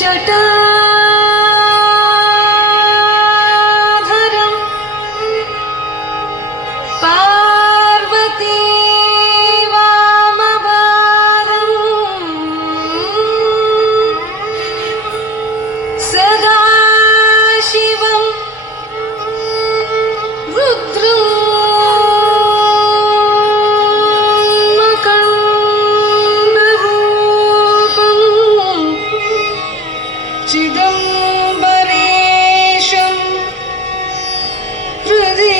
जटाधरं पार्वती वामभागं सदाशिवं रुद्रं चिदंबरेशं हृदि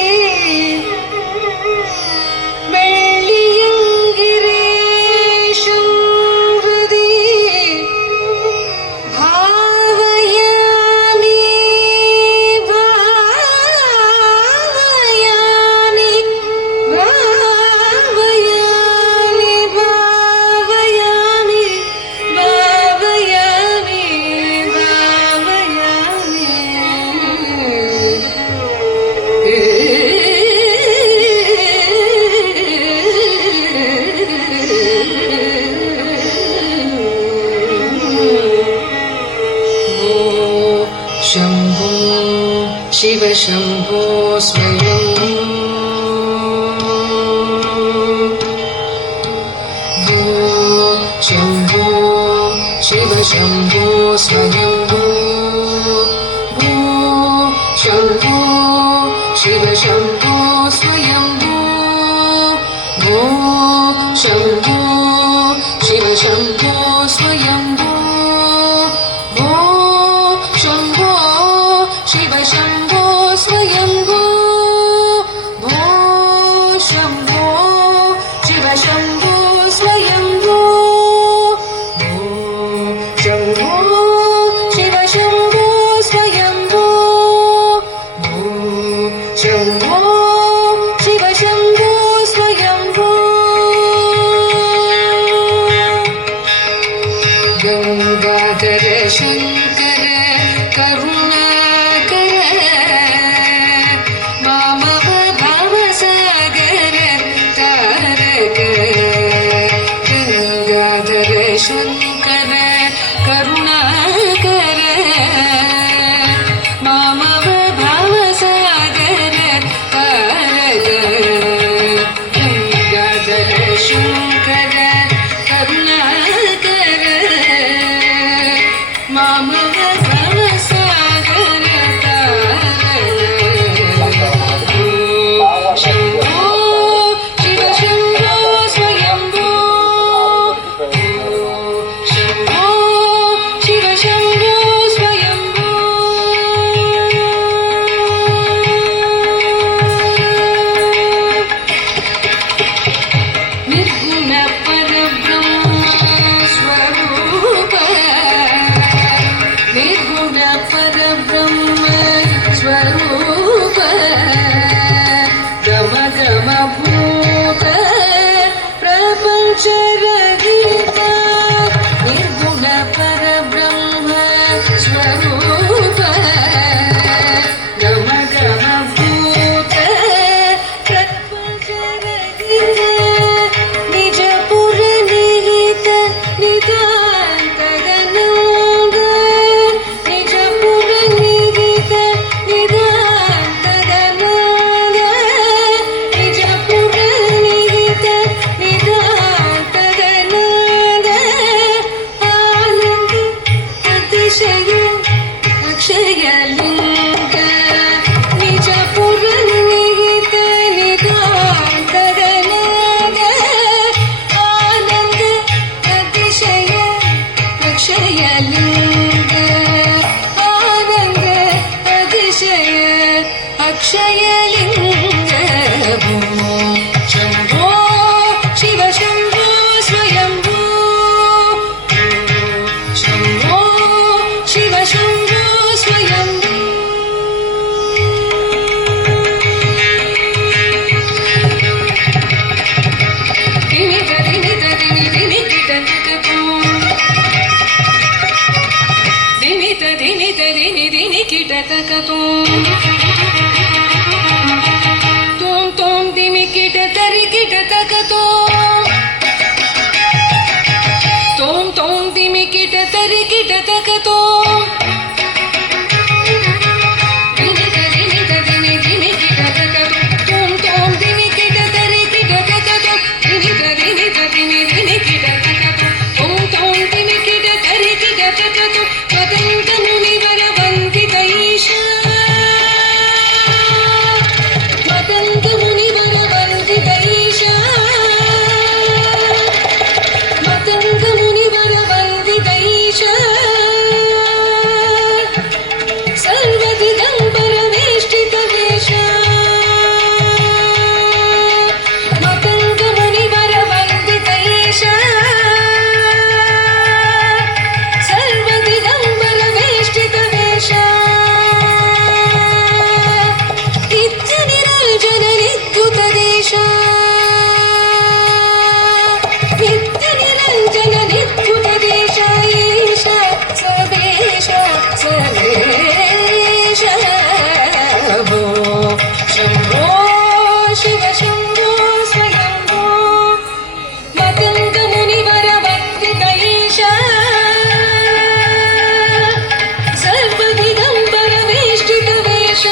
बेळ्ळियङ्गिरीशं हृदि भावयामि भावयामि भावयामि भावयामि भावयामि शंभो शिव शंभो स्वयं शंभो शिव शंभो स्वयं शंभो शिव शंभो स्वयं शंभो शिव शंभो स्वयं शंभो शिव शंभो स्वयंभो शंभो शिव शंभो स्वयंभो शंभो शिव शंभो स्वयंभो शंभो शिव शंभो स्वयंभो गंगाधर शंकर करुणाकर मामव भवसागर तारक गंगाधर शंकर करुणाकर मामव भवसागर तारक गंगाधर शंकर करुणाकर मामव भवसागर तारक शंभो शिव शंभो स्वयंभो शंभो शिव शंभो स्वयंभो निर्गुण परब्रह्म स्वरूप निर्गुण परब्रह्म स्वरूप गम गम भूत प्रपंच रहित निर्गुण परब्रह्म स्वरूप गम गम भूत प्रपंच रहित निज पुर निहित नितांत गणांग निज पुर निहित नितांत गणांग निज पुर निहित नितांत गणांग आनंद अतिशय अक्षय लिंग निज पुर निहित नितांत गणांग आनंद अतिशय अक्षय लिंग आनंद अतिशय अक्षय लिंग शंभो शिव शंभो स्वयंभो शंभो शिव शंभो स्वयंभो दिनि दिनि दिनि दिनि किटकतो दिनि दिनि दिनि दिनि किटकतो तुम तुम दिमि किट तरि किटकतो तुम तुम दिमि किट तरि ಕಿಟ ತಕತೋ ದಿನಿ ದಿನಿ ದಿನಿ ದಿನಿ ಕಿಟ ತಕತೋ ತೋಂ ತೋಂ ದಿನಿ ಕಿಟ ತರಿ ಕಿಟ ತಕತೋ ದಿನಿ ದಿನಿ ದಿನಿ ದಿನಿ ಕಿಟ ತಕತೋ ತೋಂ ತೋಂ ದಿನಿ ಕಿಟ ತರಿ ಕಿಟ ತಕತೋ ಪತಂಗ ಮುನಿವರ ವಂದಿತ ಈಶ ಪತಂಗ ಮುನಿವರ ವಂದಿತ ಈಶ ಪತಂಗ ಮುನಿವರ ವಂದಿತ ಈಶ ಸರ್ವದಿಗಂಬರ ವೇಷ್ಟಿತ ವೇಷ ಪತಂಗ ಮುನಿವರ ವಂದಿತ ಈಶ ಸರ್ವದಿಗಂಬರ ವೇಷ್ಟಿತ ವೇಷ ನಿತ್ಯ ನಿರಂಜನ ನಿದ್ಯುತ ದೇಶ ನಿತ್ಯ ನಿರಂಜನ ನಿದ್ಯುತ ದೇಶ ಈಶ ಸರ್ವೇಶ ಸರ್ವೇಶ ಭೋ ಶಂಭೋ ಶಿವ ಶಂಭೋ ಸ್ವಯಂಭೋ ಮತಂಗ ಮುನಿವರ ವಂದಿತ ಈಶ ಸರ್ವದಿಗಂಬರ ವೇಷ್ಟಿತ ವೇಷ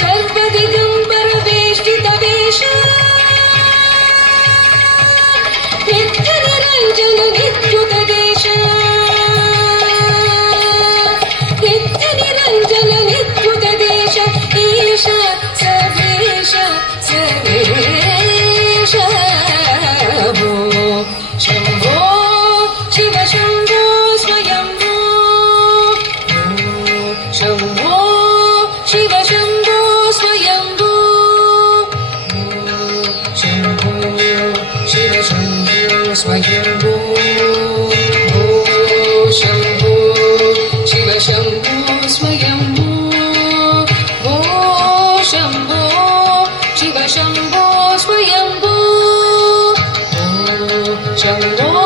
ಸರ್ವದಿಗಂಬರ ವೇಷ್ಟಿತ ವೇಷ ನಿತ್ಯ ನಿರಂಜನ ನಿದ್ಯುತ ದೇಶ ನಿತ್ಯ ನಿರಂಜನ ನಿದ್ಯುತ ದೇಶ ಈಶ ಸರ್ವೇಶ ಸರ್ವೇಶ ಭೋ ಶಂಭೋ ಶಿವ ಶಂಭೋ ಸ್ವಯಂಭೋ ಶಂಭೋ ಶಿವ ಶಂಭೋ ಸ್ವಯಂಭೋ ಶಂಭೋ ಶಿವ ಶಂಭೋ ಸ್ವಯಂಭೋ ಶಂಭೋ ಶಿವ ಶಂಭೋ ಸ್ವಯಂಭೋ ಭೋ ಶಂಭೋ ಶಿವ ಶಂಭೋ ಸ್ವಯಂಭೋ ಶಂಭೋ